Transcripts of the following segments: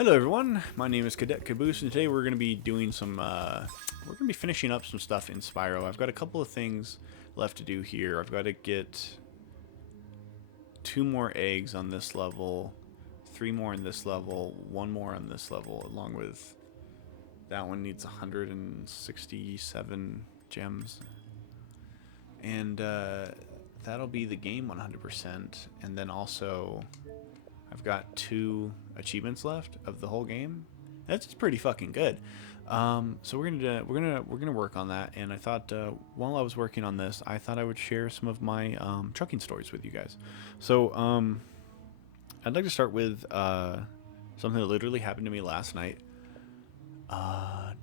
Hello everyone, my name is Cadet Caboose, and today we're going to be doing some, we're going to be finishing up some stuff in Spyro. I've got a couple of things left to do here. I've got to get 2 more eggs on this level, 3 more in this level, 1 more on this level, along with that one needs 167 gems. And that'll be the game 100%, and then also I've got 2 achievements left of the whole game. That's pretty fucking good. So we're gonna work on that. And I thought while I was working on this, I thought I would share some of my trucking stories with you guys. So I'd like to start with something that literally happened to me last night. Let's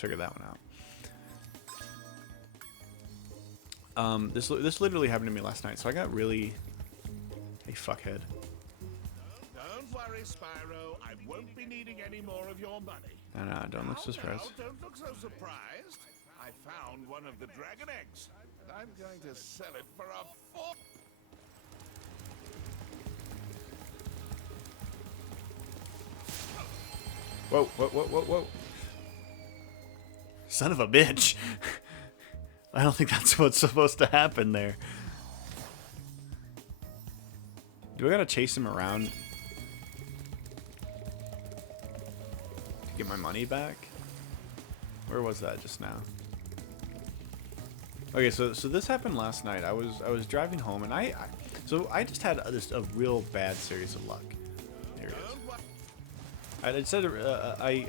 figure that one out. This literally happened to me last night, so I got really a fuckhead. Don't worry, Spyro. I won't be needing any more of your money. No, don't look surprised. No, don't look so surprised. I found one of the dragon eggs, and I'm going to sell it for a fort. Whoa. Son of a bitch. I don't think that's what's supposed to happen there. Do I gotta chase him around to get my money back? Where was that just now? Okay, so this happened last night. I was driving home, and I just had a real bad series of luck. There it is. I said I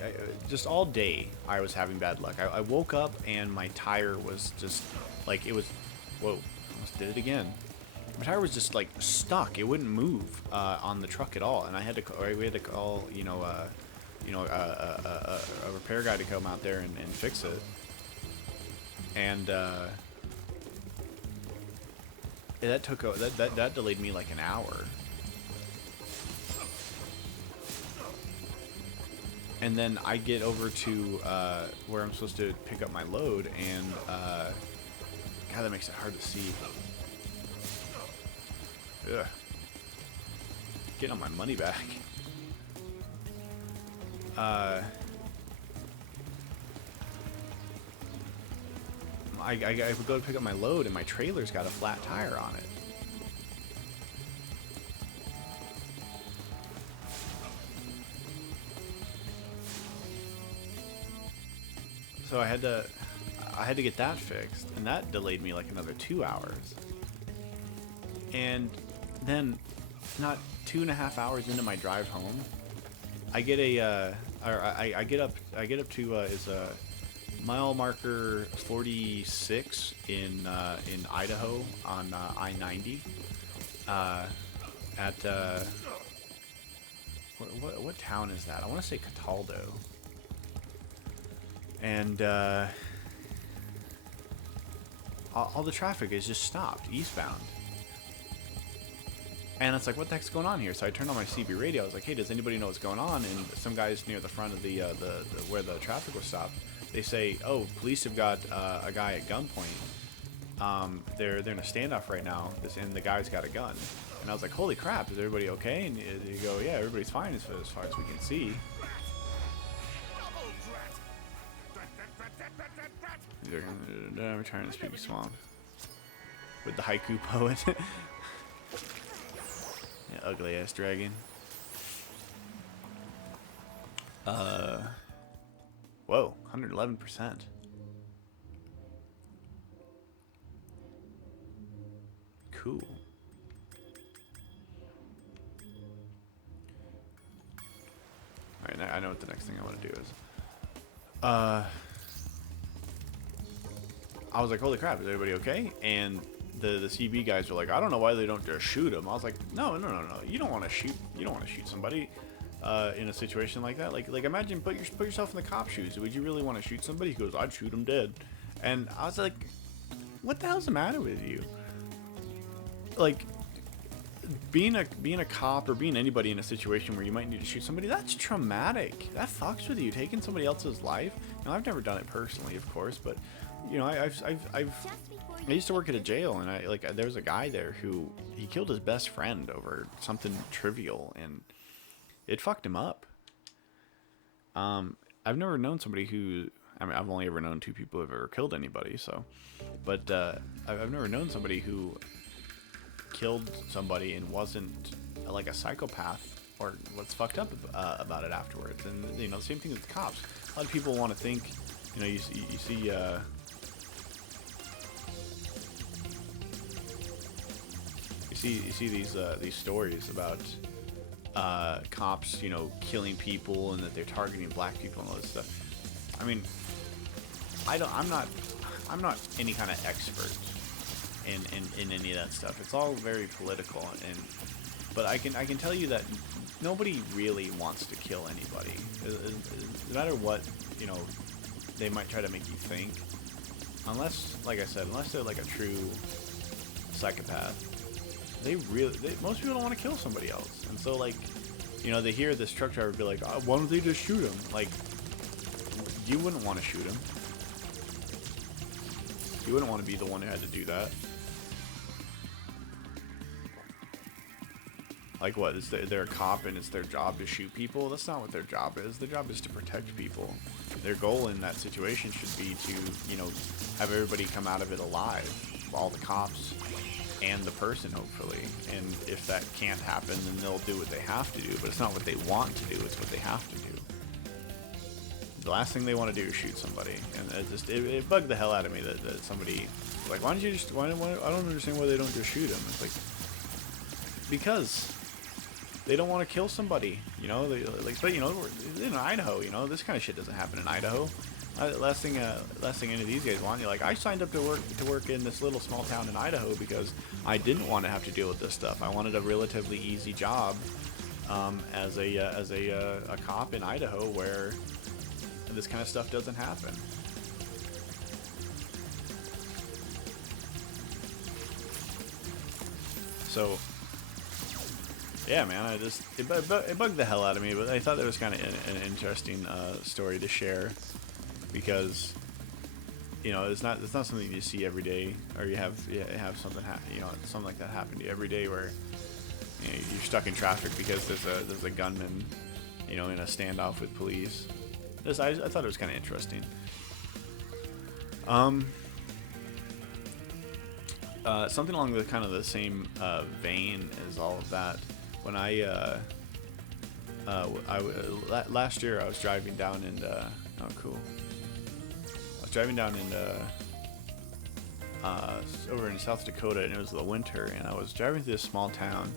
just all day I was having bad luck. I woke up and my tire was just like it was. Whoa! Almost did it again. My tire was just like stuck. It wouldn't move on the truck at all, and we had to call a repair guy to come out there and fix it. And that delayed me like an hour. And then I get over to where I'm supposed to pick up my load, and God, that makes it hard to see. Ugh. Getting on my money back. I would go to pick up my load, and my trailer's got a flat tire on it. So I had to get that fixed, and that delayed me like another 2 hours. And then, not 2.5 hours into my drive home, I get I get up to is mile marker 46 in Idaho on I-90 at what town is that? I want to say Cataldo. And all the traffic is just stopped eastbound. And it's like, what the heck's going on here? So I turned on my CB radio. I was like, hey, does anybody know what's going on? And some guys near the front of the where the traffic was stopped, they say, oh, police have got a guy at gunpoint. They're in a standoff right now, and the guy's got a gun. And I was like, holy crap, is everybody okay? And you go, yeah, everybody's fine as far as we can see. Return to Spooky Swamp with the haiku poet. Yeah, ugly ass dragon. Whoa, 111%. Cool. Alright, I know what the next thing I want to do is. I was like, holy crap, is everybody okay? And the CB guys were like, I don't know why they don't just shoot him. I was like, no. You don't want to shoot somebody in a situation like that. Like imagine put yourself in the cop's shoes. Would you really want to shoot somebody? He goes, I'd shoot him dead. And I was like, what the hell's the matter with you? Like being a cop or being anybody in a situation where you might need to shoot somebody, that's traumatic. That fucks with you. Taking somebody else's life. Now, I've never done it personally, of course, but you know, I've I used to work at a jail, and there was a guy there who he killed his best friend over something trivial, and it fucked him up. I've never known somebody who, I mean, I've only ever known 2 people who've ever killed anybody, so, but I've never known somebody who killed somebody and wasn't like a psychopath or what's fucked up about it afterwards. And you know, the same thing with the cops. A lot of people want to think, you know, you see these stories about cops, you know, killing people and that they're targeting black people and all this stuff. I mean, I'm not any kind of expert in any of that stuff. It's all very political, but I can tell you that nobody really wants to kill anybody. No matter what, you know, they might try to make you think. Unless, like I said, unless they're like a true psychopath, most people don't want to kill somebody else. And so, like, you know, they hear this truck driver be like, oh, why don't they just shoot him? Like, you wouldn't want to shoot him. You wouldn't want to be the one who had to do that. Like, what? They're a cop and it's their job to shoot people? That's not what their job is. Their job is to protect people. Their goal in that situation should be to, you know, have everybody come out of it alive. All the cops and the person, hopefully. And if that can't happen, then they'll do what they have to do. But it's not what they want to do, it's what they have to do. The last thing they want to do is shoot somebody. And it bugged the hell out of me that somebody, like, why don't you just, why, I don't understand why they don't just shoot him. It's like, because they don't want to kill somebody, you know. But you know, in Idaho, you know, this kind of shit doesn't happen in Idaho. Last thing any of these guys want. You're like, I signed up to work in this little small town in Idaho because I didn't want to have to deal with this stuff. I wanted a relatively easy job as a cop in Idaho where this kind of stuff doesn't happen. So, yeah, man, it bugged the hell out of me, but I thought that was kind of an interesting story to share, because, you know, it's not something you see every day, or you have something something like that happen to you every day, where, you know, you're stuck in traffic because there's a gunman, you know, in a standoff with police. I thought it was kind of interesting. Something along the kind of the same vein as all of that. When last year I was driving down in I was driving down in over in South Dakota, and it was the winter, and I was driving through this small town,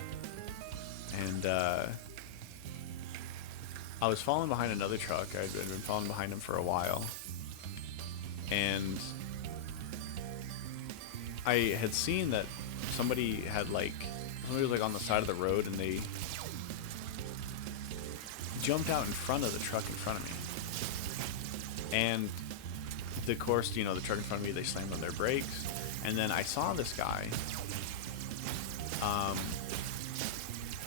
and I was following behind another truck. I'd been following behind him for a while, and I had seen that somebody was like on the side of the road, and they jumped out in front of the truck in front of me. And of course, you know, the truck in front of me, they slammed on their brakes, and then I saw this guy,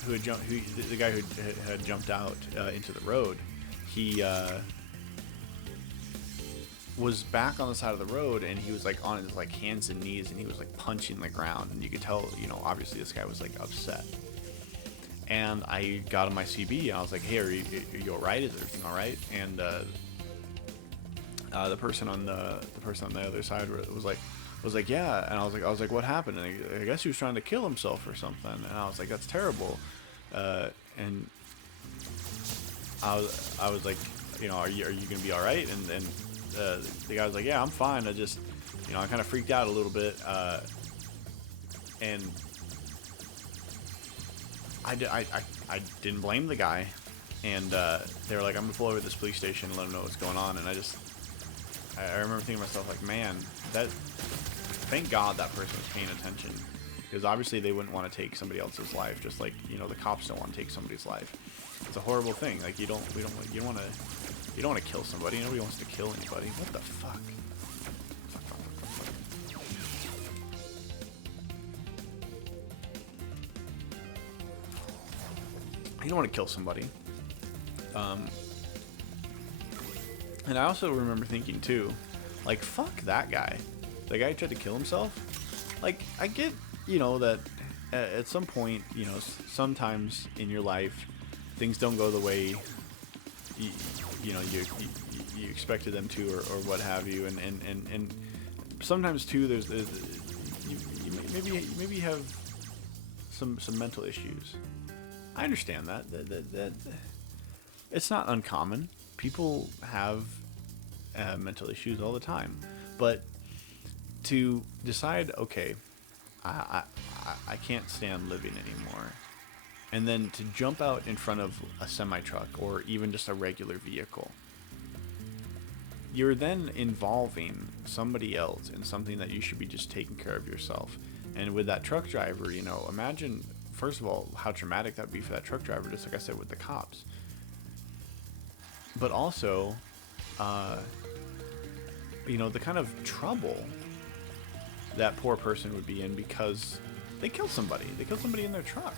the guy who had jumped out into the road. He was back on the side of the road, and he was like on his like hands and knees, and he was like punching the ground, and you could tell, you know, obviously this guy was like upset. And I got on my CB, and I was like, hey, are you all right? Is everything all right? And the person on the other side was like, yeah. And I was like, what happened? And I guess he was trying to kill himself or something. And I was like, that's terrible. And I was like, you know, are you gonna be all right? And the guy was like, yeah, I'm fine. I just, you know, I kind of freaked out a little bit, and I didn't blame the guy, and they were like, I'm gonna pull over to this police station and let them know what's going on. And I remember thinking to myself, like, man, thank God that person was paying attention, because obviously they wouldn't want to take somebody else's life, just like, you know, the cops don't want to take somebody's life. It's a horrible thing. Like, you don't want to kill somebody. Nobody wants to kill anybody. What the fuck? You don't want to kill somebody. And I also remember thinking too, like, fuck that guy. the guy who tried to kill himself. Like, I get, you know, that at some point, you know, sometimes in your life, things don't go the way you know you expected them to, or what have you, and sometimes too there's maybe you have some mental issues. I understand that it's not uncommon. People have mental issues all the time, but to decide, okay, I can't stand living anymore, and then to jump out in front of a semi-truck or even just a regular vehicle, you're then involving somebody else in something that you should be just taking care of yourself. And with that truck driver, you know, imagine, first of all, how traumatic that would be for that truck driver, just like I said with the cops. But also, you know, the kind of trouble that poor person would be in because they killed somebody. They killed somebody in their truck.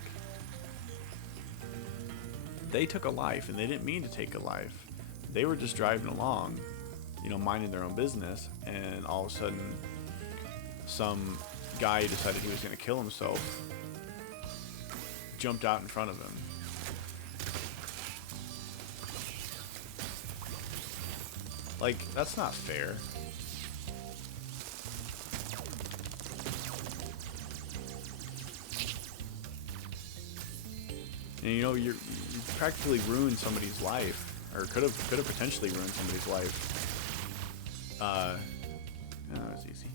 They took a life, and they didn't mean to take a life. They were just driving along, you know, minding their own business, and all of a sudden, some guy decided he was going to kill himself, jumped out in front of him. Like, that's not fair. And you know, you practically ruined somebody's life, or could have potentially ruined somebody's life. No, that was easy.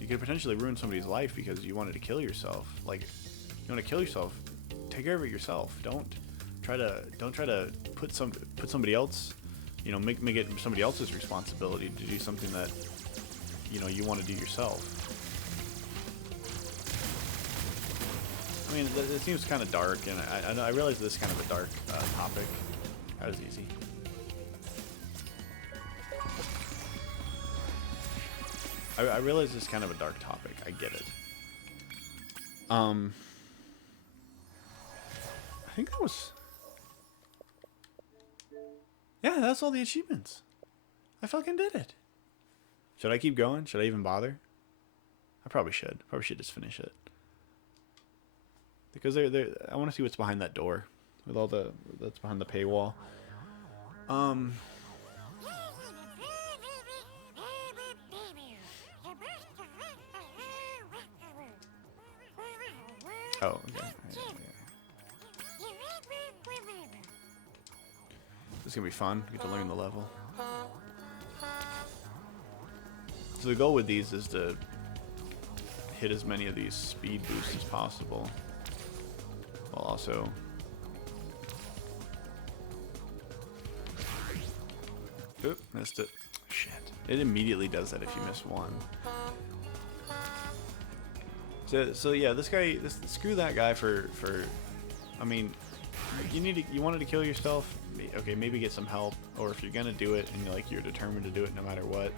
You could potentially ruin somebody's life because you wanted to kill yourself. Like, you want to kill yourself, take care of it yourself. Don't try to put somebody else, you know, make it somebody else's responsibility to do something that, you know, you want to do yourself. I mean, it seems kind of dark, and I realize this is kind of a dark topic. That was easy. I realize this is kind of a dark topic. I get it. I think that was... Yeah, that's all the achievements. I fucking did it. Should I keep going? Should I even bother? I probably should. Probably should just finish it. Because I want to see what's behind that door, with all that's behind the paywall. Oh, okay. This is gonna be fun. Get to learn the level. So the goal with these is to hit as many of these speed boosts as possible. While also oop, missed it. Shit. It immediately does that if you miss one. So yeah, this guy, screw that guy for I mean, you wanted to kill yourself, okay, maybe get some help, or if you're gonna do it and you're determined to do it no matter what,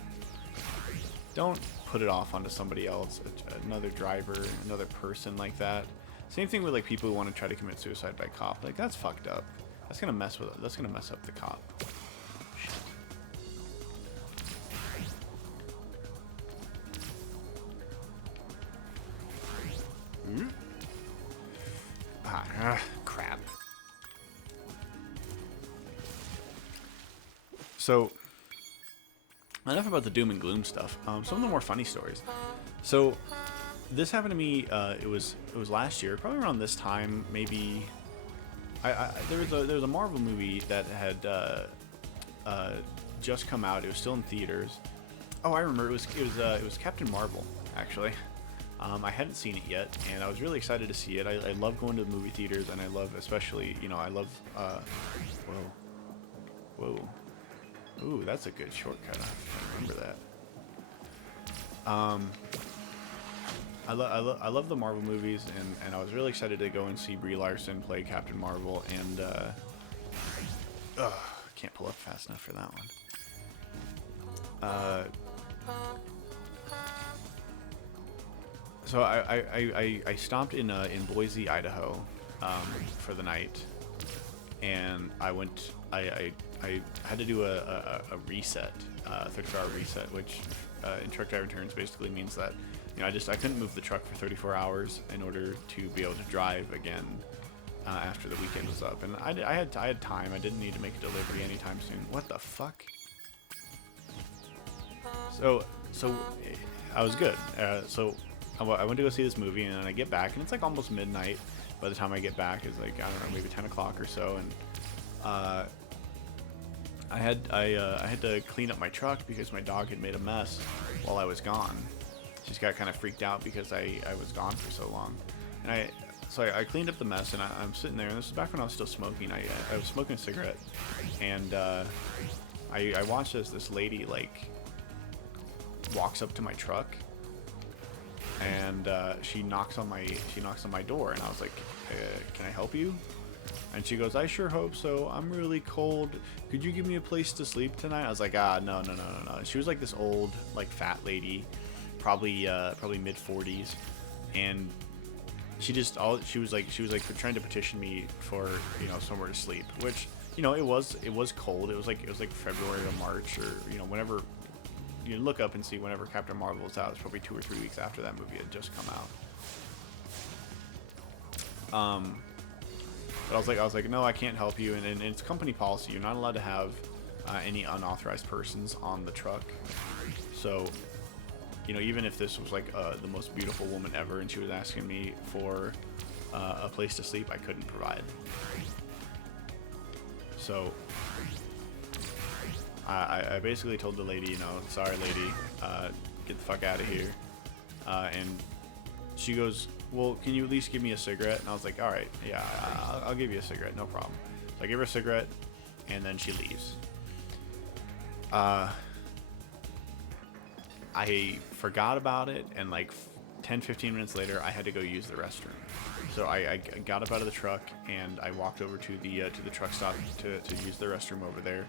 don't put it off onto somebody else, another driver, another person like that. Same thing with like people who want to try to commit suicide by cop. Like, that's fucked up. That's gonna mess up the cop. Shit. Crap. So, enough about the doom and gloom stuff. Some of the more funny stories. So, this happened to me. It was last year, probably around this time. Maybe there was a Marvel movie that had just come out. It was still in theaters. Oh, I remember. It was Captain Marvel, actually. I hadn't seen it yet, and I was really excited to see it. I love going to the movie theaters, and I love, especially, I love. Whoa. Ooh, that's a good shortcut. I remember that. I love the Marvel movies, and I was really excited to go and see Brie Larson play Captain Marvel, and can't pull up fast enough for that one. So I stopped in Boise, Idaho, for the night, and I had to do a reset, 34-hour reset, which in truck driver terms basically means that, you know, I couldn't move the truck for 34 hours in order to be able to drive again after the weekend was up. And I had time. I didn't need to make a delivery anytime soon. What the fuck? So I was good. So I went to go see this movie, and then I get back, and it's like almost midnight. By the time I get back, it's like, I don't know, maybe 10 o'clock or so, and I had to clean up my truck because my dog had made a mess while I was gone. She's got kind of freaked out because I was gone for so long, and so I cleaned up the mess, and I'm sitting there, and this is back when I was still smoking. I was smoking a cigarette, and I watched as this lady like walks up to my truck, and she knocks on my door, and I was like, can I help you? And she goes, I sure hope so. I'm really cold. Could you give me a place to sleep tonight? I was like, no. She was like this old, like fat lady, probably mid 40s, and she was like trying to petition me for, you know, somewhere to sleep, which, you know, it was cold. It was like February or March, or, you know, whenever you look up and see whenever Captain Marvel was out. It's probably 2 or 3 weeks after that movie had just come out. But I was like, no, I can't help you, and it's company policy. You're not allowed to have any unauthorized persons on the truck. So, you know, even if this was like the most beautiful woman ever, and she was asking me for a place to sleep, I couldn't provide. So I basically told the lady, you know, sorry, lady, get the fuck out of here. And she goes, well, can you at least give me a cigarette? And I was like, all right, yeah, I'll give you a cigarette, no problem. So I give her a cigarette, and then she leaves. I forgot about it, and like 10-15 minutes later, I had to go use the restroom. So I got up out of the truck, and I walked over to the truck stop to use the restroom over there.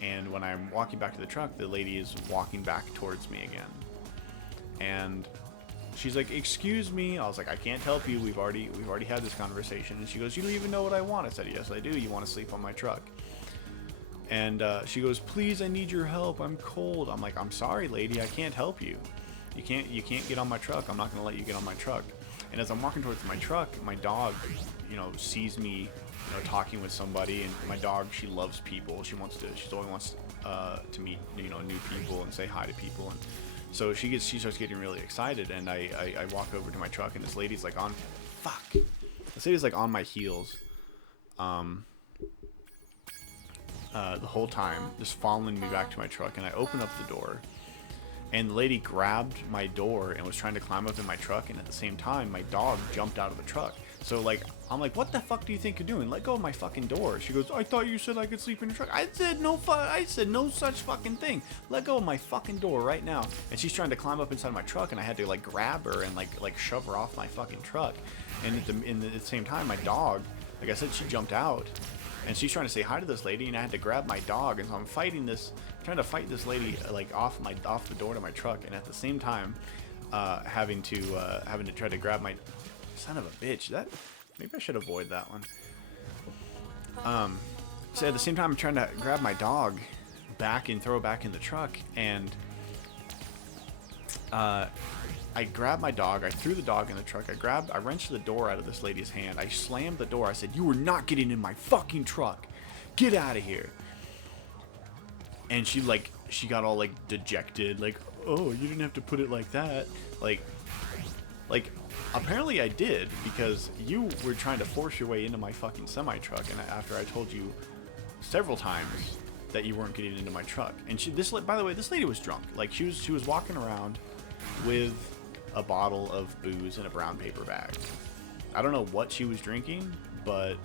And when I'm walking back to the truck, the lady is walking back towards me again, and she's like, excuse me. I was like, I can't help you. We've already had this conversation. And she goes, you don't even know what I want. I said, yes, I do. You want to sleep on my truck? And she goes, please, I need your help. I'm cold. I'm like, I'm sorry, lady. I can't help you. You can't get on my truck. I'm not going to let you get on my truck. And as I'm walking towards my truck, my dog, you know, sees me, you know, talking with somebody. And my dog, she loves people. She always wants to meet, you know, new people and say hi to people. And so she starts getting really excited, and I walk over to my truck, and this lady's like this lady's like on my heels, the whole time, just following me back to my truck. And I open up the door, and the lady grabbed my door and was trying to climb up in my truck, and at the same time, my dog jumped out of the truck. So like, I'm like, what the fuck do you think you're doing? Let go of my fucking door. She goes, I thought you said I could sleep in your truck. I said no such fucking thing. Let go of my fucking door right now. And she's trying to climb up inside my truck, and I had to like grab her and like shove her off my fucking truck. And at the same time, my dog, like I said, she jumped out, and she's trying to say hi to this lady, and I had to grab my dog. And so I'm trying to fight this lady like off the door to my truck, and at the same time, having to try to grab my son of a bitch. Maybe I should avoid that one. So at the same time, I'm trying to grab my dog back and throw it back in the truck, and I grabbed my dog. I threw the dog in the truck. I wrenched the door out of this lady's hand. I slammed the door. I said, you are not getting in my fucking truck. Get out of here. And she got all like dejected, like, oh, you didn't have to put it like that. Like apparently I did, because you were trying to force your way into my fucking semi-truck, and after I told you several times that you weren't getting into my truck. And by the way, this lady was drunk. Like, she was walking around with a bottle of booze in a brown paper bag. I don't know what she was drinking, but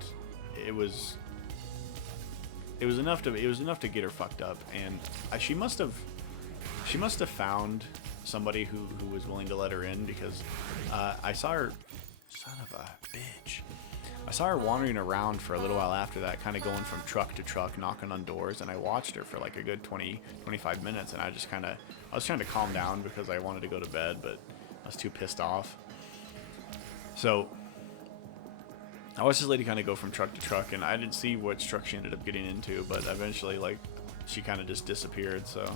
it was enough to get her fucked up. And she must have found somebody who was willing to let her in, because I saw her, son of a bitch. I saw her wandering around for a little while after that, kind of going from truck to truck, knocking on doors, and I watched her for like a good 20-25 minutes, and I was trying to calm down because I wanted to go to bed, but I was too pissed off. So I watched this lady kind of go from truck to truck, and I didn't see which truck she ended up getting into, but eventually, like, she kind of just disappeared, so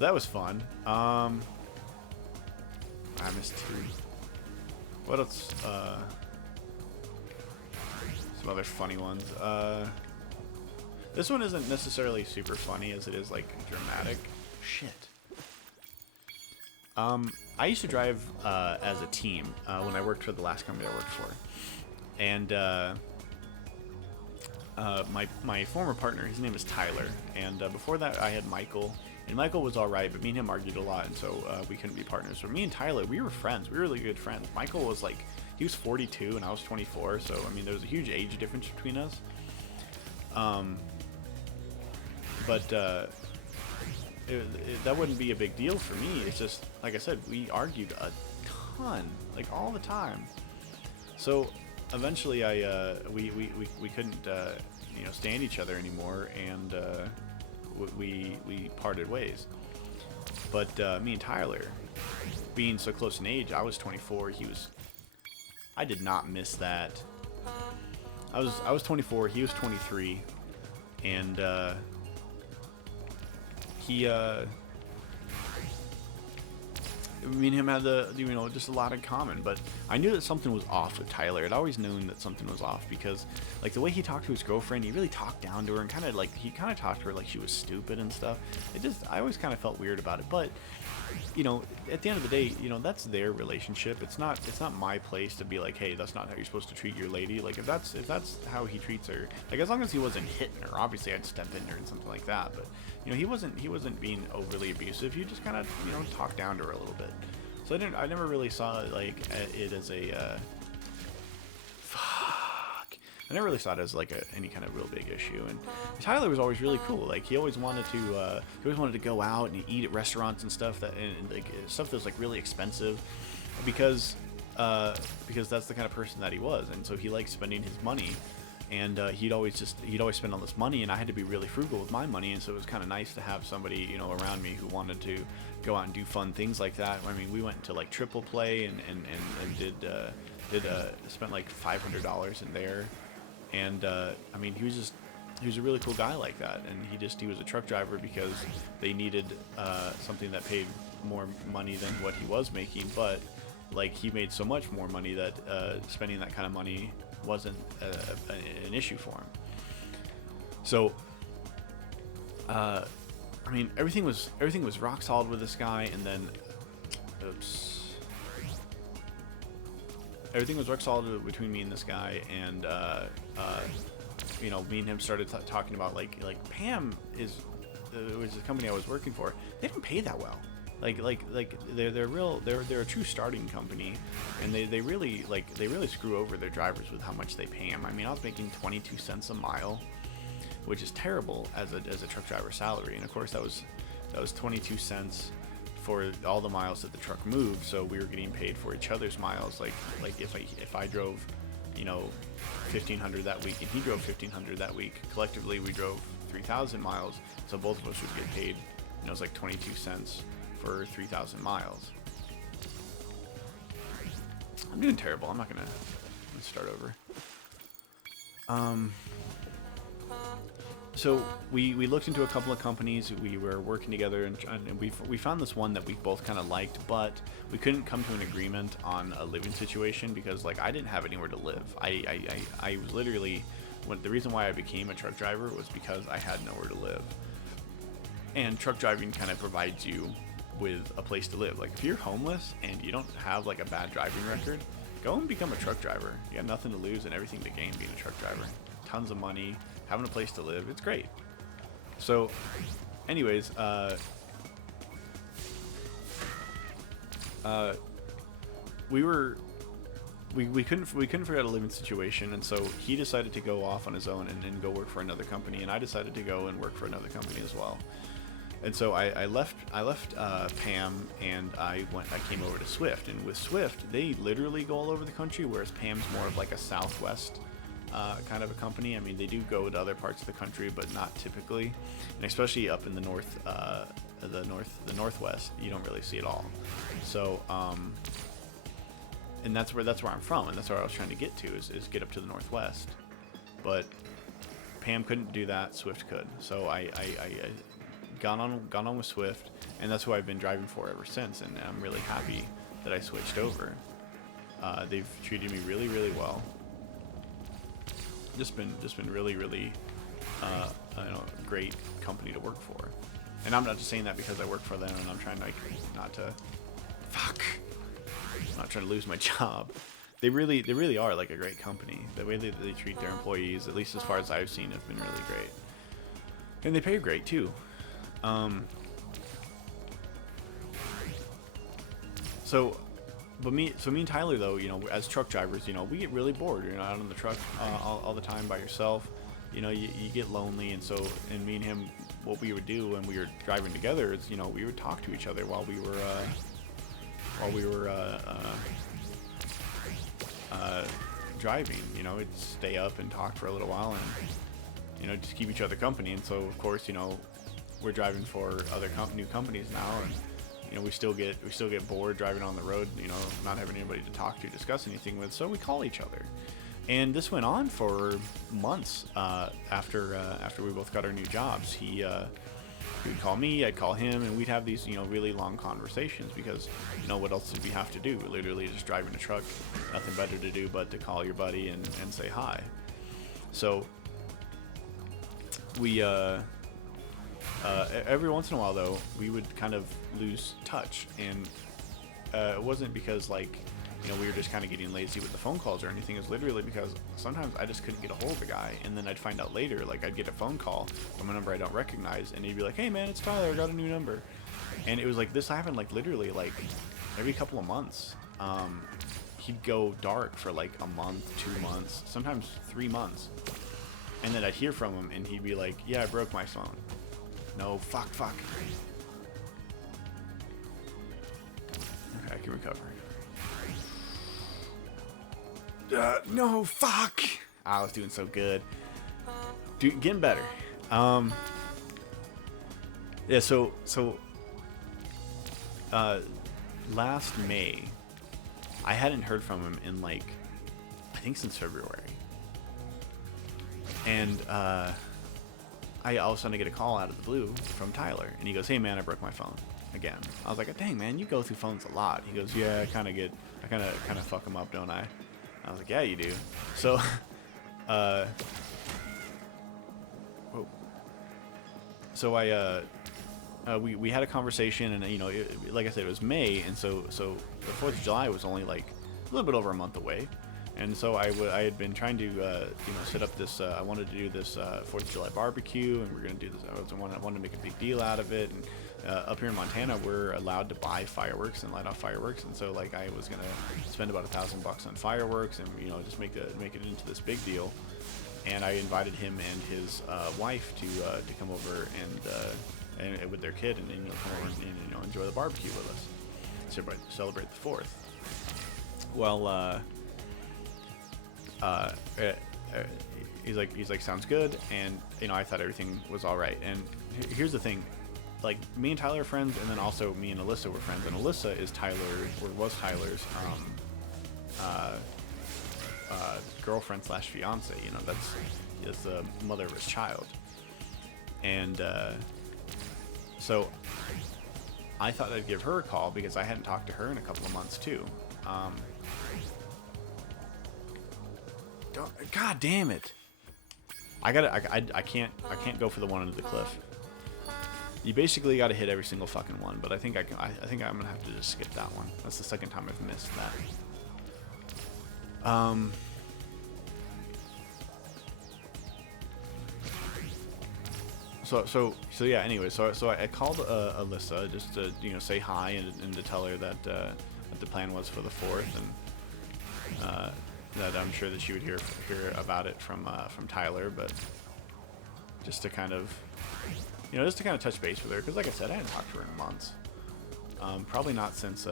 that was fun. I missed 2. What else? Some other funny ones. This one isn't necessarily super funny as it is, like, dramatic. Shit. I used to drive as a team when I worked for the last company I worked for, and my former partner, his name is Tyler, and before that I had Michael, and Michael was all right, but me and him argued a lot, and so we couldn't be partners. But me and Tyler, we were friends. We were really good friends. Michael was like, he was 42 and I was 24, so I mean there was a huge age difference between us. But that wouldn't be a big deal for me. It's just, like I said, we argued a ton, like all the time. So eventually we couldn't you know, stand each other anymore, and we parted ways. But me and Tyler, being so close in age, I was 24, I did not miss that. I was 24, he was 23, and me and him had you know, just a lot in common. But I knew that something was off with Tyler. I'd always known that something was off because, like, the way he talked to his girlfriend, he really talked down to her, and kind of like, he kind of talked to her like she was stupid and stuff. I always kind of felt weird about it. But, you know, at the end of the day, you know, that's their relationship. It's not my place to be like, hey, that's not how you're supposed to treat your lady. Like, if that's how he treats her, like, as long as he wasn't hitting her, obviously I'd step in there and something like that. But, you know, he wasn't being overly abusive. He just kind of, you know, talked down to her a little bit. So I never really saw it like it as a I never really saw it as like any kind of real big issue. And Tyler was always really cool. Like, he always wanted to go out and eat at restaurants and stuff and like stuff that was like really expensive, because that's the kind of person that he was. And so he liked spending his money, and he'd always spend all this money, and I had to be really frugal with my money. And so it was kind of nice to have somebody, you know, around me who wanted to go out and do fun things like that. I mean, we went to like Triple Play and spent like $500 in there. And I mean, he was a really cool guy like that. And he was a truck driver because they needed something that paid more money than what he was making. But like, he made so much more money that spending that kind of money wasn't an issue for him. So I mean, everything was rock solid with this guy, and then everything was rock solid between me and this guy, and you know, me and him started talking about like Pam was the company I was working for. They didn't pay that well. Like they're a true starting company, and they really screw over their drivers with how much they pay them. I mean, I was making 22 cents a mile, which is terrible as a truck driver salary. And of course that was 22 cents for all the miles that the truck moved. So we were getting paid for each other's miles. Like if I drove, you know, 1,500 that week and he drove 1,500 that week, collectively we drove 3,000 miles. So both of us would get paid, you know, it was like 22 cents for 3,000 miles. I'm doing terrible. I'm gonna start over. So we looked into a couple of companies. We were working together, and we found this one that we both kind of liked, but we couldn't come to an agreement on a living situation because, like, I didn't have anywhere to live. I was literally, the reason why I became a truck driver was because I had nowhere to live. And truck driving kind of provides you with a place to live. Like, if you're homeless and you don't have like a bad driving record, go and become a truck driver. You got nothing to lose and everything to gain being a truck driver. Tons of money, having a place to live, it's great. So anyways, we couldn't figure out a living situation, and so he decided to go off on his own and go work for another company, and I decided to go and work for another company as well. And so I left Pam, and I came over to Swift. And with Swift, they literally go all over the country, whereas Pam's more of like a Southwest kind of a company. I mean, they do go to other parts of the country, but not typically, and especially up in the Northwest, you don't really see it all. So and that's where I'm from, and that's where I was trying to get to is get up to the northwest. But Pam couldn't do that. Swift could. So I gone on with Swift, and that's who I've been driving for ever since. And I'm really happy that I switched over. They've treated me really, really well. Just been really, really great company to work for. And I'm not just saying that because I work for them and I'm trying to I'm not trying to lose my job. They really are like a great company. The way they treat their employees, at least as far as I've seen, have been really great. And they pay great too. So me and Tyler, though, you know, as truck drivers, you know, we get really bored. You're not out on the truck all the time by yourself. You know, you get lonely, and me and him, what we would do when we were driving together is, you know, we would talk to each other while we were driving. You know, we'd stay up and talk for a little while, and you know, just keep each other company. And so, of course, you know, we're driving for other new companies now, and you know, we still get bored driving on the road, you know, not having anybody to talk to, discuss anything with, so we call each other. And this went on for months after we both got our new jobs. He would call me, I'd call him, and we'd have these, you know, really long conversations because, you know, what else did we have to do? Literally just driving a truck, nothing better to do but to call your buddy and say hi. So we every once in a while, though, we would kind of lose touch, and it wasn't because, like, you know, we were just kind of getting lazy with the phone calls or anything. It's literally because sometimes I just couldn't get a hold of the guy, and then I'd find out later, like, I'd get a phone call from a number I don't recognize, and he'd be like, "Hey man, it's Tyler, I got a new number." And it was like, this happened like literally like every couple of months. He'd go dark for like a month, 2 months, sometimes 3 months, and then I'd hear from him, and he'd be like, "Yeah, I broke my phone." No, fuck. Okay, I can recover. No, fuck. I was doing so good. Dude, getting better. Yeah, so last May, I hadn't heard from him in, like, I think since February. And I all of a sudden get a call out of the blue from Tyler, and he goes, "Hey man, I broke my phone again." I was like, "Dang man, you go through phones a lot." He goes, "Yeah, I kind of fuck them up, don't I?" I was like, "Yeah, you do." So, whoa. So we had a conversation, and you know, like I said, it was May, and so the 4th of July was only like a little bit over a month away. And so I had been trying to, you know, set up this, I wanted to do this 4th of July barbecue, and we're going to do this, I wanted to make a big deal out of it. And up here in Montana, we're allowed to buy fireworks and light off fireworks. And so, like, I was going to spend about $1,000 on fireworks and, you know, just make it into this big deal. And I invited him and his wife to come over and with their kid, and, you know, come over and, you know, enjoy the barbecue with us, celebrate the 4th. Well, he's like, "Sounds good." And, you know, I thought everything was all right. And here's the thing, like, me and Tyler are friends, and then also me and Alyssa were friends. And Alyssa is was Tyler's girlfriend / fiance. You know, that's the mother of his child. And so I thought I'd give her a call because I hadn't talked to her in a couple of months too. God damn it! I can't go for the one under the cliff. You basically got to hit every single fucking one, but I think I'm gonna have to just skip that one. That's the second time I've missed that. So yeah. Anyway, so I called Alyssa just to, you know, say hi and to tell her that what the plan was for the 4th, and that I'm sure that she would hear about it from Tyler, but just to kind of, you know, touch base with her, because like I said, I hadn't talked to her in months. Probably not since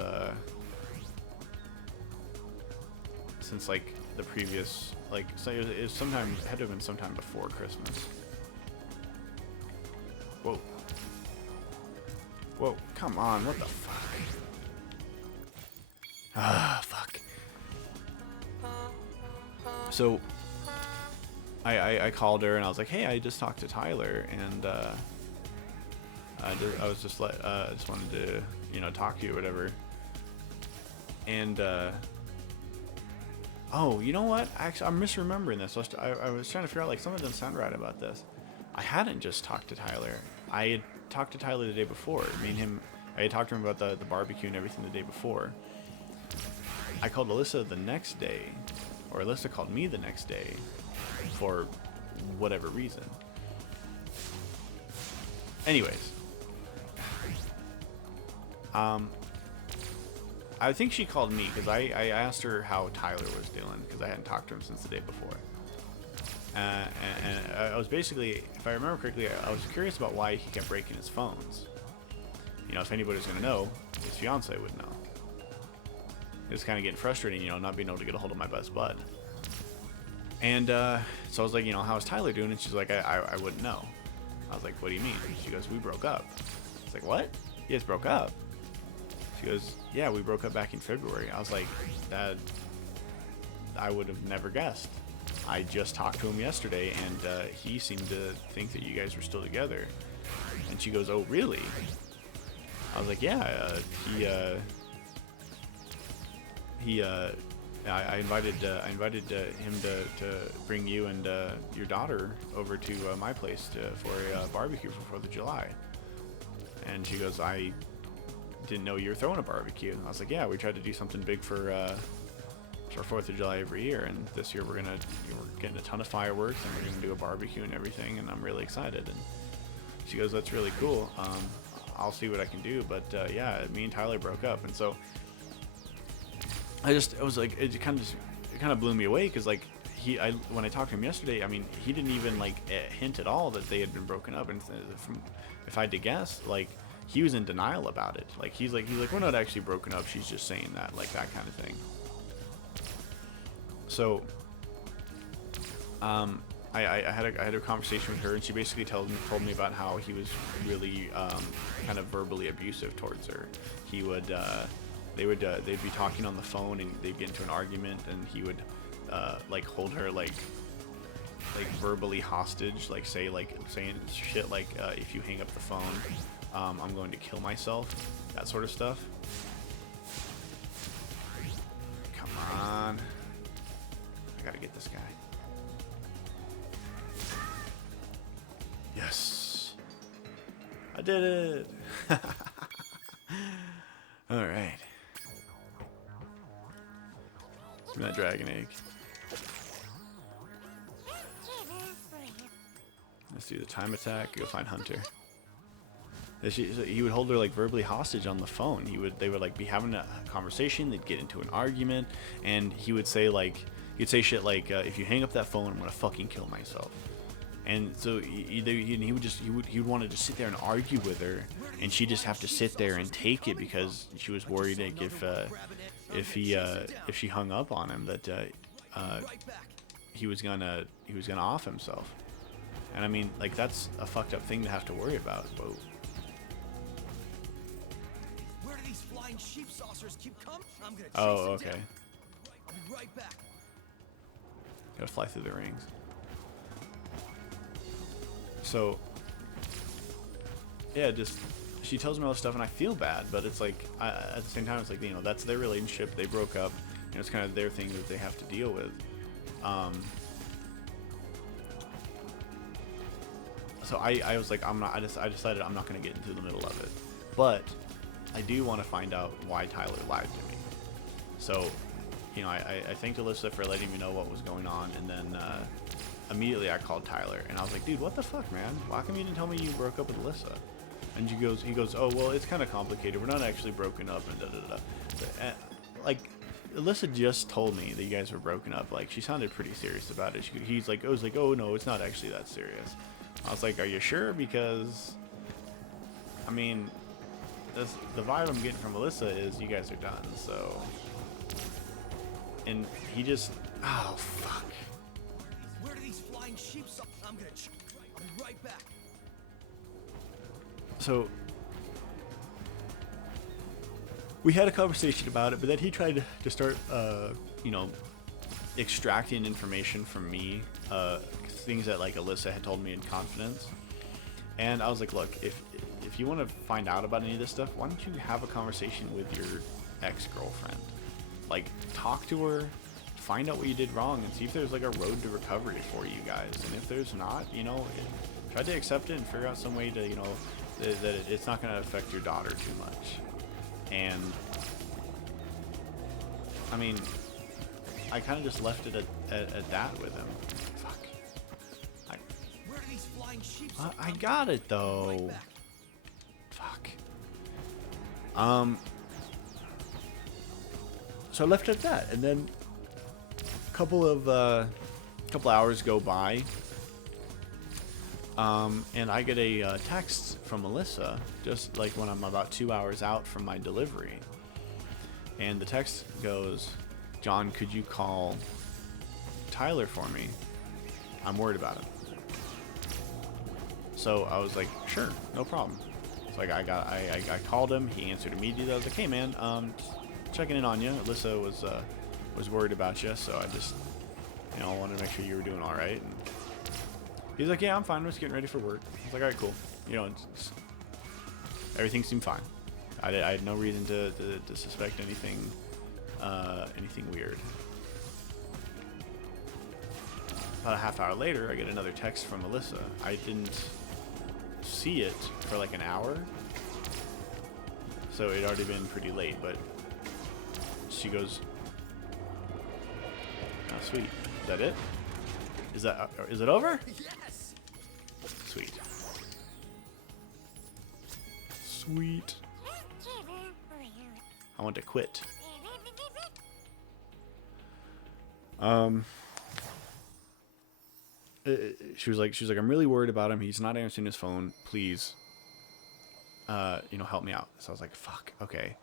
like the previous, like, so it was sometime, it had to have been sometime before Christmas. Whoa, come on, what the fuck? Ah, fuck. So I called her and I was like, hey, I just talked to Tyler, and I just wanted to, you know, talk to you or whatever. And oh, you know what? Actually, I'm misremembering this. I was trying to figure out, like, something doesn't sound right about this. I hadn't just talked to Tyler. I had talked to Tyler the day before. Me and him, I had talked to him about the barbecue and everything the day before. I called Alyssa the next day, or Alyssa called me the next day for whatever reason. Anyways, I think she called me because I asked her how Tyler was doing, because I hadn't talked to him since the day before. And I was basically, if I remember correctly, I was curious about why he kept breaking his phones. You know, if anybody was going to know, his fiance would know. It was kind of getting frustrating, you know, not being able to get a hold of my best bud. And so I was like, you know, how's Tyler doing? And she's like, I wouldn't know. I was like, what do you mean? She goes, we broke up. I was like, what? You guys broke up? She goes, yeah, we broke up back in February. I was like, that I would have never guessed. I just talked to him yesterday, and he seemed to think that you guys were still together. And she goes, oh, really? I was like, yeah, I invited him to bring you and your daughter over to my place for a barbecue for 4th of July. And she goes, I didn't know you were throwing a barbecue. I was like, yeah, we tried to do something big for 4th of July every year, and this year we're getting a ton of fireworks, and we're gonna do a barbecue and everything, and I'm really excited. And she goes, that's really cool. I'll see what I can do, but yeah, me and Tyler broke up. And so it was like, it kind of blew me away, because like when I talked to him yesterday, I mean, he didn't even like hint at all that they had been broken up. And if I had to guess, like, he was in denial about it. Like he's like we're not actually broken up, she's just saying that, like, that kind of thing. So I had a conversation with her, and she basically told me about how he was really kind of verbally abusive towards her. He would they'd be talking on the phone, and they'd get into an argument, and he would like hold her like verbally hostage, like saying shit like, if you hang up the phone, I'm going to kill myself, that sort of stuff. Come on, I gotta get this guy. Yes, I did it. All right, give me that dragon egg. Let's do the time attack. Go find Hunter. He would hold her like verbally hostage on the phone. They would like be having a conversation. They'd get into an argument, and he would say he'd say shit like, if you hang up that phone, I'm gonna fucking kill myself. And so he would want to just sit there and argue with her, and she'd just have to sit there and take it, because she was worried like if she hung up on him, that he was gonna off himself. And I mean, like, that's a fucked up thing to have to worry about. Whoa. Where do these flying sheep saucers keep coming? I'm gonna chase Oh, them okay. down. I'll be right back. Gotta fly through the rings. So, yeah, just she tells me all this stuff, and I feel bad, but it's like, at the same time, it's like, you know, that's their relationship. They broke up. You know, it's kind of their thing that they have to deal with. So I was like, I decided I'm not going to get into the middle of it, but I do want to find out why Tyler lied to me. So, you know, I thanked Alyssa for letting me know what was going on, and then immediately I called Tyler, and I was like, dude, what the fuck, man? Why come you didn't tell me you broke up with Alyssa? And he goes, oh, well, it's kind of complicated. We're not actually broken up, and da-da-da. Like, Alyssa just told me that you guys were broken up. Like, she sounded pretty serious about it. I was like, oh, no, it's not actually that serious. I was like, are you sure? Because, I mean, the vibe I'm getting from Alyssa is you guys are done, so. And he just, oh, fuck. Where do these flying sheep I'm gonna I'll be right back. So, we had a conversation about it, but then he tried to start, you know, extracting information from me, things that like Alyssa had told me in confidence. And I was like, look, if you want to find out about any of this stuff, why don't you have a conversation with your ex-girlfriend? Like, talk to her, find out what you did wrong, and see if there's like a road to recovery for you guys. And if there's not, you know, try to accept it and figure out some way to, you know, that it's not going to affect your daughter too much. And I mean, I kind of just left it at that with him. Fuck. Where are these flying sheep? I got it though. Fuck. So I left it at that, and then a couple hours go by, and I get a text from Melissa just like when I'm about 2 hours out from my delivery, and the text goes, "John, could you call Tyler for me? I'm worried about him." So I was like, "Sure, no problem." So like I called him. He answered immediately. I was like, "Hey man, checking in on you. Alyssa was worried about you, so I just, you know, wanted to make sure you were doing all right." And he's like, "Yeah, I'm fine. I'm just getting ready for work." I was like, "All right, cool." You know, everything seemed fine. I had no reason to suspect anything weird. About a half hour later, I get another text from Alyssa. I didn't see it for like an hour, so it had already been pretty late, but she goes, "Oh, sweet. Is that it? Is it over?" Yes. Sweet. Sweet. I want to quit. She was like, "I'm really worried about him. He's not answering his phone. Please, you know, help me out." So I was like, "Fuck, okay."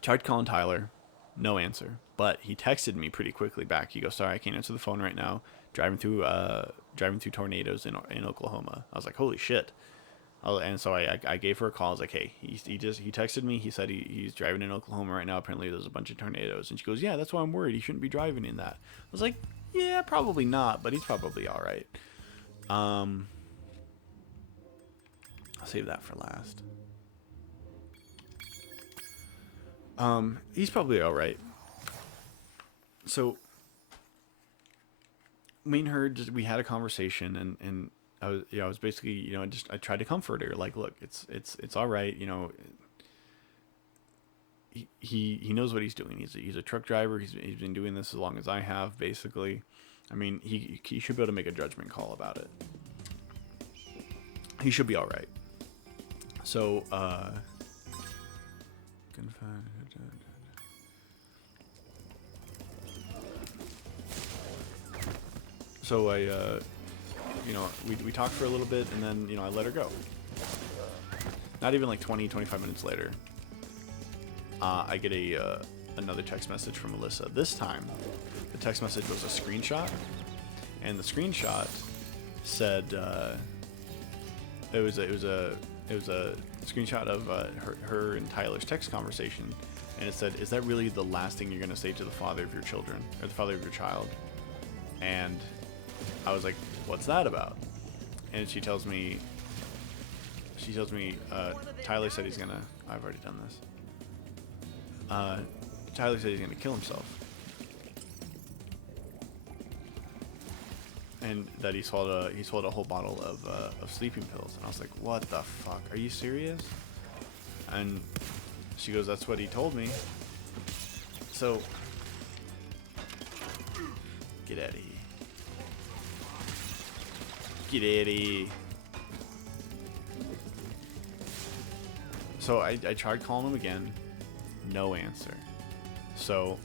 Tried calling Tyler, no answer. But he texted me pretty quickly back. He goes, "Sorry, I can't answer the phone right now. Driving through tornadoes in Oklahoma." I was like, "Holy shit!" And so I gave her a call. I was like, "Hey, he texted me. He said he's driving in Oklahoma right now. Apparently there's a bunch of tornadoes." And she goes, "Yeah, that's why I'm worried. He shouldn't be driving in that." I was like, "Yeah, probably not, but he's probably all right." I'll save that for last. He's probably all right. So me and her we had a conversation, and I was basically, you know, I tried to comfort her, like, look, it's all right, you know. He knows what he's doing. He's a truck driver. He's been doing this as long as I have, basically. I mean, he should be able to make a judgment call about it. He should be all right. So so I you know, we talked for a little bit, and then, you know, I let her go. Not even like 20-25 minutes later, I get another text message from Alyssa. This time, the text message was a screenshot, and the screenshot said it was a screenshot of her and Tyler's text conversation, and it said, "Is that really the last thing you're gonna say to the father of your children, or the father of your child?" And I was like, "What's that about?" And she tells me, Tyler said he's gonna. I've already done this. Tyler said he's gonna kill himself, and that he swallowed a whole bottle of sleeping pills. And I was like, "What the fuck? Are you serious?" And she goes, "That's what he told me." So get out of here. Get out of here. So I tried calling him again, no answer. So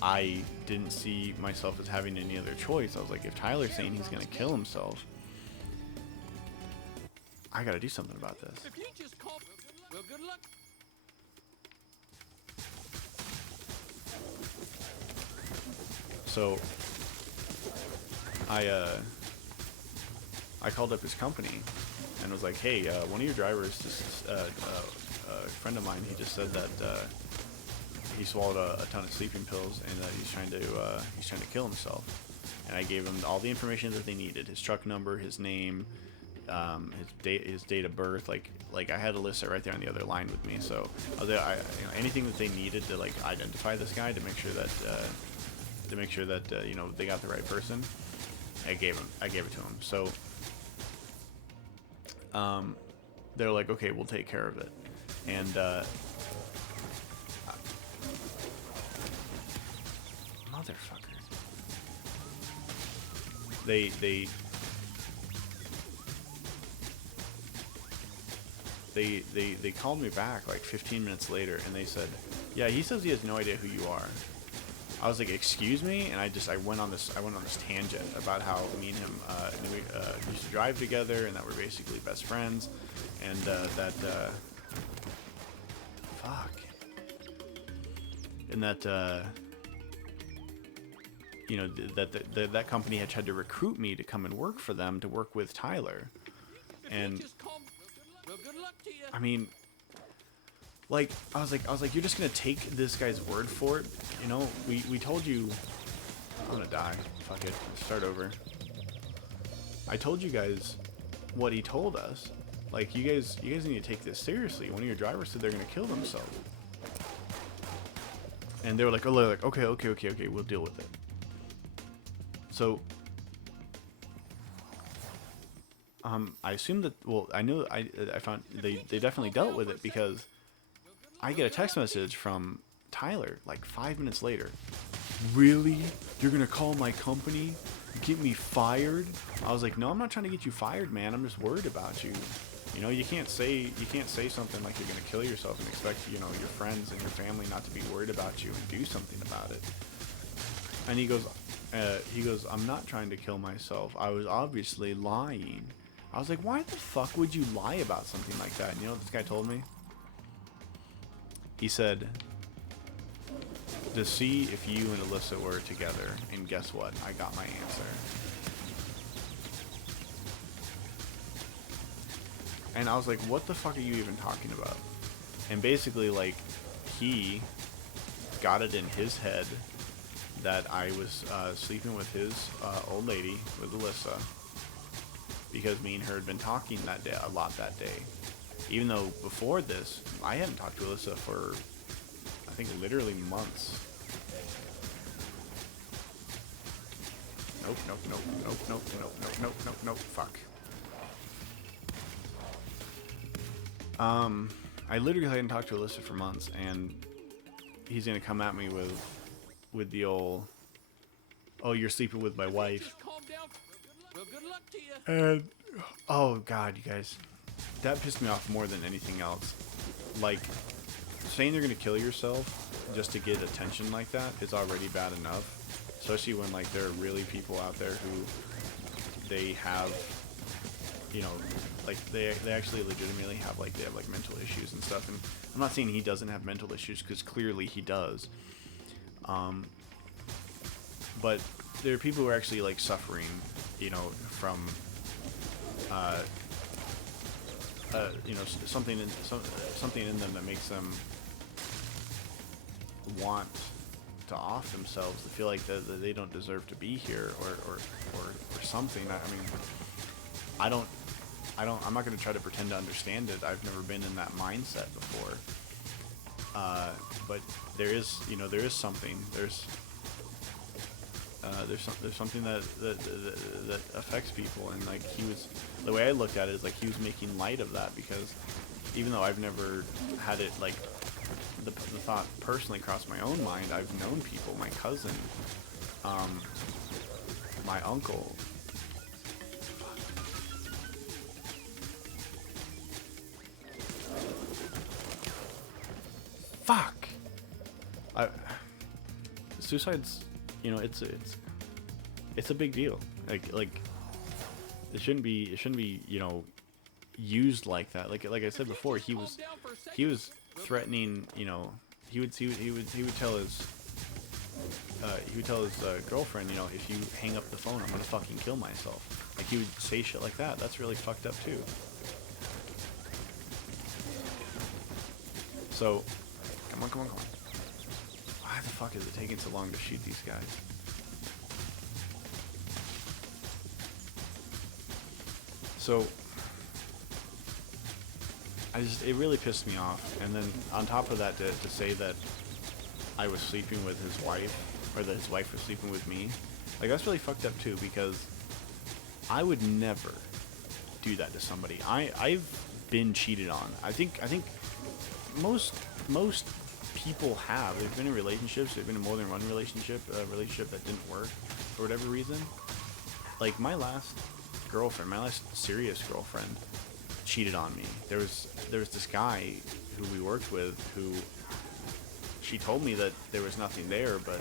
I didn't see myself as having any other choice. I was like, if Tyler's saying he's gonna kill himself, I gotta do something about this. If you just call, well, good luck. So I called up his company and was like, "Hey, one of your drivers, just a friend of mine, he just said that he swallowed a ton of sleeping pills, and he's trying to kill himself. And I gave him all the information that they needed: his truck number, his name, his date of birth. Like I had Alyssa right there on the other line with me, so I was anything that they needed to like identify this guy to make sure that you know, they got the right person. I gave it to him. So they're like, okay, we'll take care of it. And motherfucker, they called me back like 15 minutes later, and they said, yeah, he says he has no idea who you are. I was like, excuse me, and I went on this tangent about how me and him used to drive together, and that we're basically best friends, and fuck, and that you know, that company had tried to recruit me to come and work for them, to work with Tyler, and I mean, like, I was like, you're just gonna take this guy's word for it? You know, we told you. I'm gonna die. Fuck it. Start over. I told you guys what he told us. Like, you guys need to take this seriously. One of your drivers said they're gonna kill themselves. And they were like, oh, like, okay, we'll deal with it. So, I assume that, well, I know, I found they definitely dealt with it, because I get a text message from Tyler like 5 minutes later. Really? You're gonna call my company? Get me fired? I was like, no, I'm not trying to get you fired, man. I'm just worried about you. You know, you can't say something like you're gonna kill yourself and expect, you know, your friends and your family not to be worried about you and do something about it. And he goes, I'm not trying to kill myself. I was obviously lying. I was like, why the fuck would you lie about something like that? And you know what this guy told me? He said, to see if you and Alyssa were together, and guess what? I got my answer. And I was like, what the fuck are you even talking about? And basically, like, he got it in his head that I was sleeping with his old lady, with Alyssa, because me and her had been talking that day a lot that day. Even though before this, I hadn't talked to Alyssa for, I think, literally months. Nope, fuck. I literally hadn't talked to Alyssa for months, and he's gonna come at me with the old, oh, you're sleeping with my wife. And, oh god, you guys. That pissed me off more than anything else. Like, saying you're gonna kill yourself just to get attention like that is already bad enough. Especially when, like, there are really people out there who they have, you know, like, they actually legitimately have, like, they have, like, mental issues and stuff. And I'm not saying he doesn't have mental issues, because clearly he does. But there are people who are actually, like, suffering, you know, from, you know, something in them that makes them want to off themselves, to feel like that they don't deserve to be here, or something. I mean, I'm not going to try to pretend to understand it. I've never been in that mindset before. But there is, you know, there is something. There's something that affects people, and like, the way I looked at it is like he was making light of that, because even though I've never had it, like, the thought personally crossed my own mind, I've known people, my cousin, my uncle. Fuck. Suicide's, you know, it's a big deal. Like it shouldn't be, you know, used like that. Like I said before, he was threatening, you know, he would tell his girlfriend, you know, if you hang up the phone, I'm gonna fucking kill myself. Like, he would say shit like that. That's really fucked up too. So, come on. Why the fuck is it taking so long to shoot these guys? So, it really pissed me off. And then on top of that, to say that I was sleeping with his wife, or that his wife was sleeping with me, like, that's really fucked up too, because I would never do that to somebody. I've been cheated on. I think most people have. They've been in relationships. They've been in more than one relationship. A relationship that didn't work for whatever reason. Like, my last girlfriend, my last serious girlfriend, cheated on me. There was this guy who we worked with who, she told me that there was nothing there, but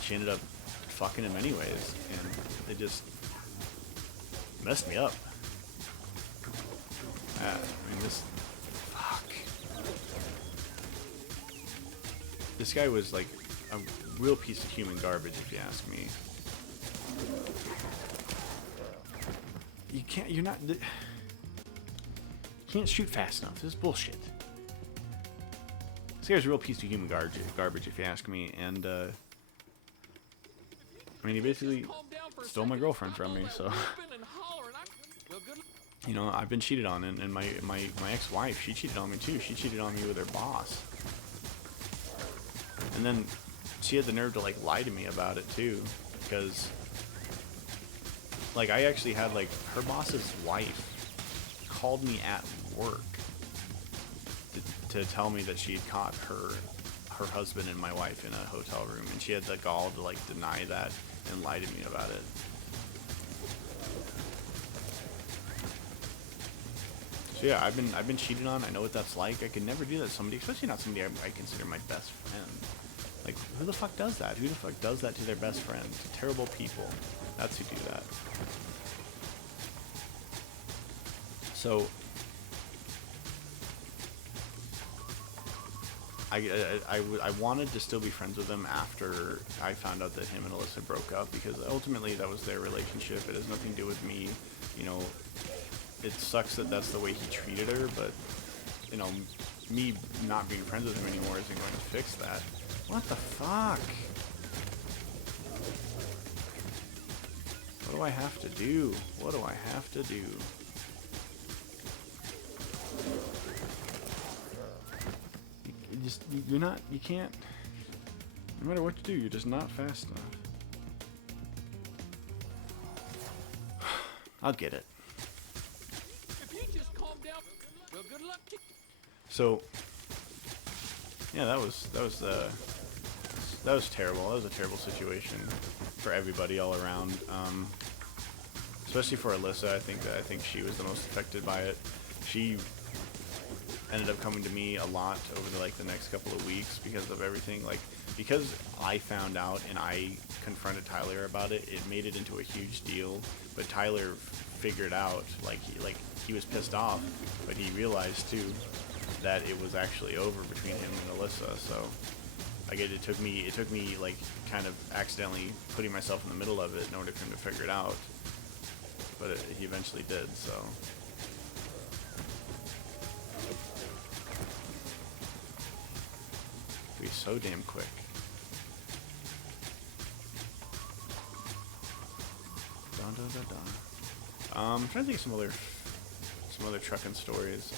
she ended up fucking him anyways, and it just messed me up. I mean, this guy was like a real piece of human garbage, if you ask me. You can't shoot fast enough. This is bullshit. This guy's a real piece of human garbage, if you ask me, and I mean, he basically stole my girlfriend from me, so you know, I've been cheated on, and my ex-wife, she cheated on me too. She cheated on me with her boss. And then she had the nerve to, like, lie to me about it too, because, like, I actually had, like, her boss's wife called me at work to tell me that she had caught her husband and my wife in a hotel room, and she had the gall to, like, deny that and lie to me about it. So yeah, I've been cheated on. I know what that's like. I could never do that to somebody, especially not somebody I consider my best friend. Like, who the fuck does that? Who the fuck does that to their best friend? Terrible people. That's who do that. So I wanted to still be friends with him after I found out that him and Alyssa broke up, because ultimately that was their relationship. It has nothing to do with me. You know, it sucks that that's the way he treated her, but, you know, me not being friends with him anymore isn't going to fix that. What the fuck? What do I have to do? What do I have to do? You can't, no matter what you do, you're just not fast enough. I'll get it. If you just calm down, well, good luck. So, yeah, that was terrible. That was a terrible situation for everybody all around. Especially for Alyssa, I think she was the most affected by it. She ended up coming to me a lot over the next couple of weeks because of everything. Like, because I found out and I confronted Tyler about it, it made it into a huge deal. But Tyler figured out, he was pissed off, but he realized too that it was actually over between him and Alyssa. So, it took me like kind of accidentally putting myself in the middle of it in order for him to figure it out. But he eventually did. So. Be so damn quick. Dun, dun, dun, dun. I'm trying to think of some other trucking stories.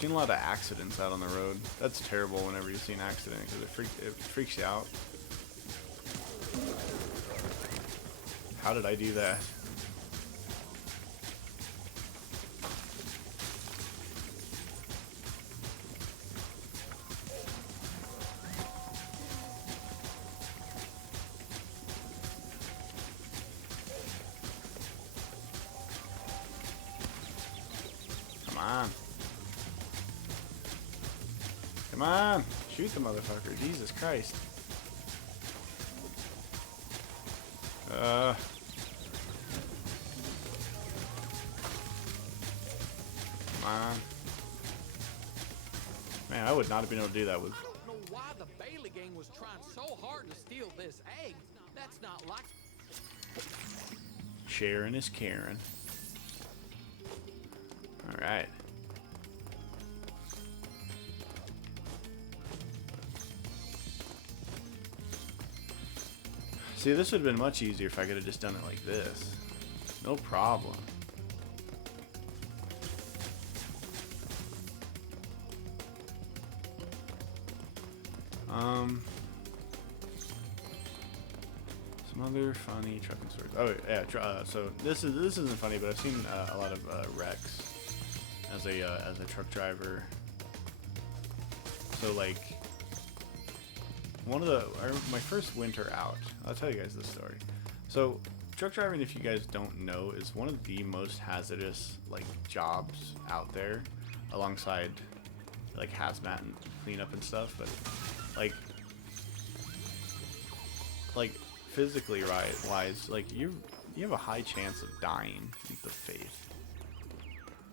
Seen a lot of accidents out on the road. That's terrible whenever you see an accident, because it freaks you out. How did I do that? Come on. Come on! Shoot the motherfucker. Jesus Christ. Come on. Man, I would not have been able to do that with... I don't know why the Bailey gang was trying so hard to steal this That's not like. Sharon is Karen. Alright. See, this would have been much easier if I could have just done it like this. No problem. Some other funny trucking stories. Oh yeah, so this isn't funny, but I've seen a lot of wrecks as a truck driver. So like my first winter out, I'll tell you guys this story. So truck driving, if you guys don't know, is one of the most hazardous like jobs out there, alongside like hazmat and cleanup and stuff. But like physically wise, like you have a high chance of dying. Leap of faith.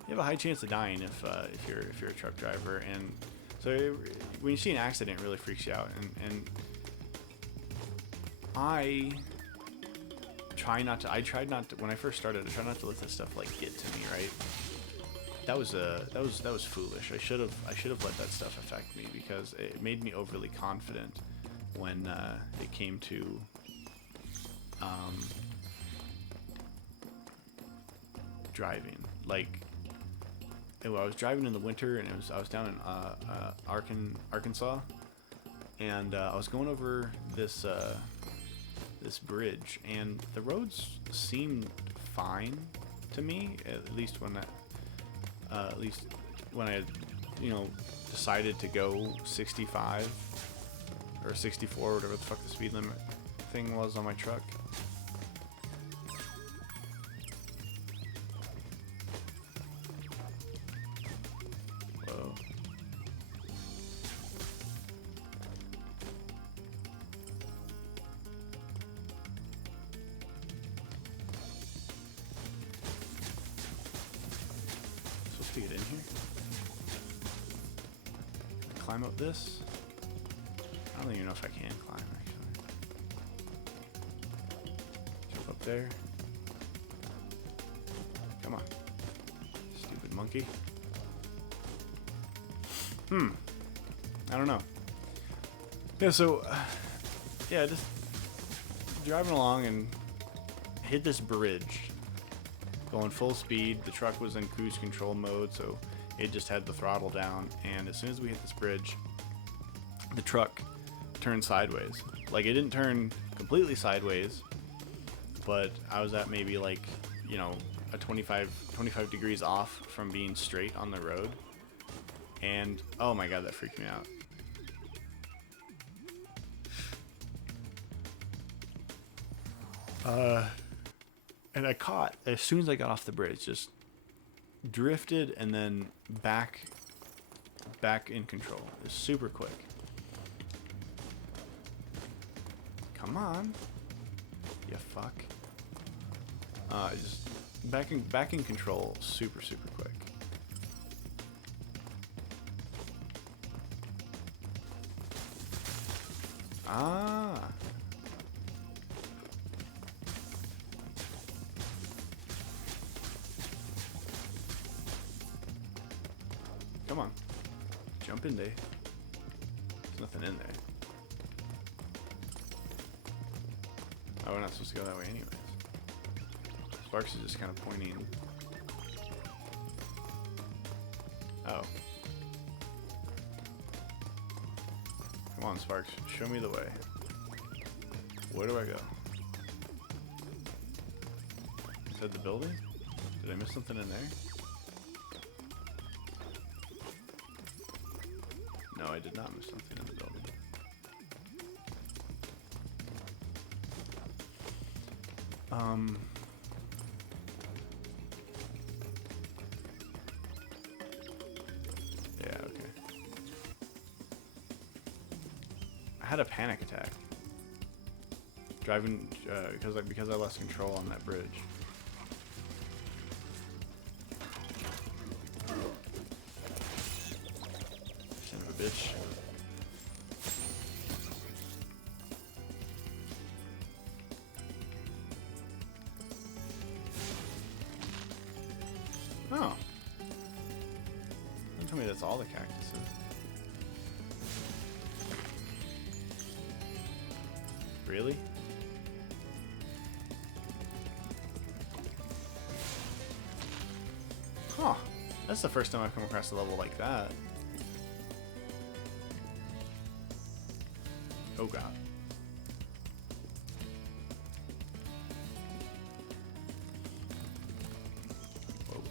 You have a high chance of dying if you're a truck driver, and so when you see an accident, it really freaks you out. And I tried not to when I first started. I tried not to let this stuff like get to me. Right? That was foolish. I should have let that stuff affect me, because it made me overly confident when it came to driving. Like, I was driving in the winter, and I was down in Arkansas, and I was going over this bridge, and the roads seemed fine to me, at least when I decided to go 65 or 64, whatever the fuck the speed limit thing was on my truck. Whoa. Supposed to get in here? Climb up this? I don't even know if I can climb, actually. Jump up there. Come on. Stupid monkey. I don't know. Yeah, so... yeah, just driving along and hit this bridge. Going full speed. The truck was in cruise control mode, so it just had the throttle down. And as soon as we hit this bridge, the truck turned sideways. Like, it didn't turn completely sideways, but I was at maybe like, a 25 degrees off from being straight on the road. And oh my god, that freaked me out. And I caught, as soon as I got off the bridge, just drifted and then back in control. It was super quick. Come on, you fuck. Just back in control, super quick. Ah. Come on, jump in there. There's nothing in there. Oh, we're not supposed to go that way anyways. Sparks is just kind of pointing. Oh. Come on, Sparks. Show me the way. Where do I go? Is that the building? Did I miss something in there? No, I did not miss something in the building. Yeah, okay. I had a panic attack driving because I lost control on that bridge. Son of a bitch. that's all the cactuses. Really? Huh. That's the first time I've come across a level like that. Oh god. Whoa.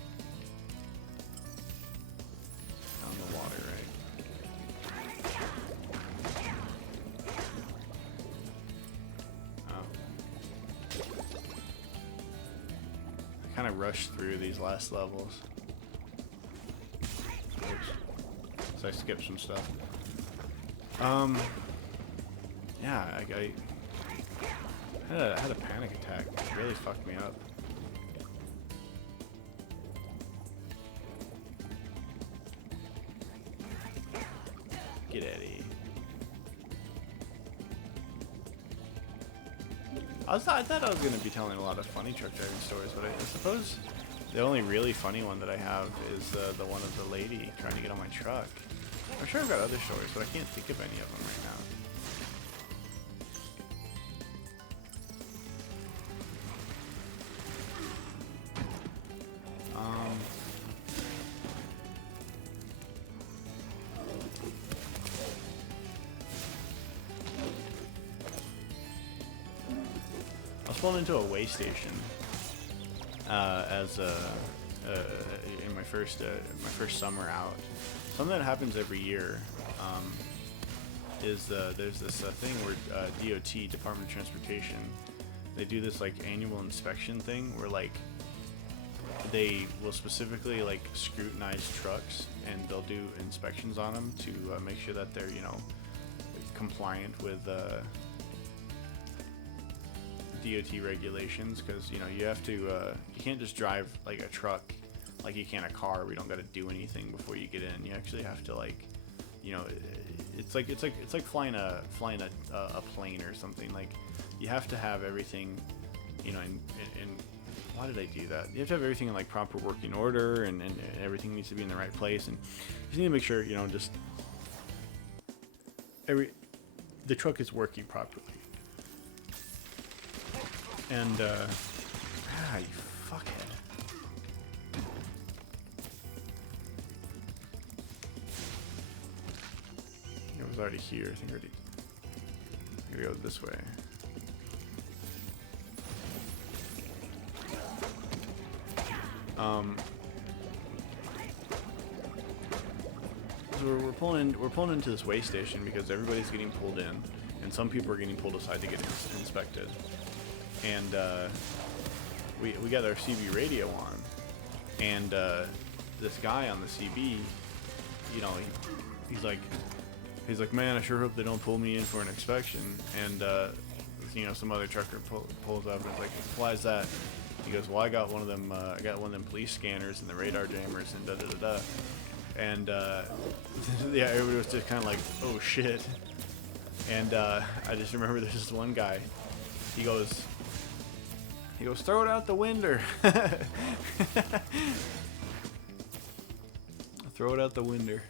Down the water, right? Oh. I kind of rushed through these last levels. So I skipped some stuff. Yeah, I had a panic attack. It really fucked me up. Get Eddie. I thought I was going to be telling a lot of funny truck driving stories, but I suppose the only really funny one that I have is the one of the lady trying to get on my truck. I'm sure I've got other stories, but I can't think of any of them right now. I was pulling into a way station in my first summer out. Something that happens every year is there's this thing where DOT, Department of Transportation, they do this like annual inspection thing where like they will specifically like scrutinize trucks and they'll do inspections on them to make sure that they're, you know, compliant with DOT regulations, because, you know, you have to you can't just drive like a truck like you can a car. We don't got to do anything before you get in. You actually have to, like, you know, it's like flying a plane or something. Like, you have to have everything, you know, and why did I do that? You have to have everything in like proper working order, and everything needs to be in the right place, and you just need to make sure, you know, just the truck is working properly. And you fuckhead. It was already here. I think already. I'm gonna go this way. So we're pulling into this way station because everybody's getting pulled in, and some people are getting pulled aside to get inspected. And we got our CB radio on, and this guy on the CB, you know, he's like, man, I sure hope they don't pull me in for an inspection. And you know, some other trucker pulls up and is like, why is that? He goes, well, I got one of them police scanners and the radar jammers and da da da da. And yeah, everybody was just kind of like, oh shit. And I just remember there's this one guy. He goes, throw it out the window. Throw it out the window.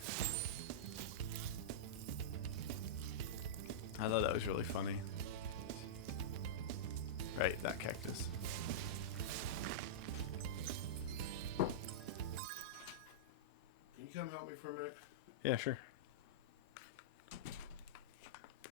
I thought that was really funny. Right, that cactus. Can you come help me for a minute? Yeah, sure.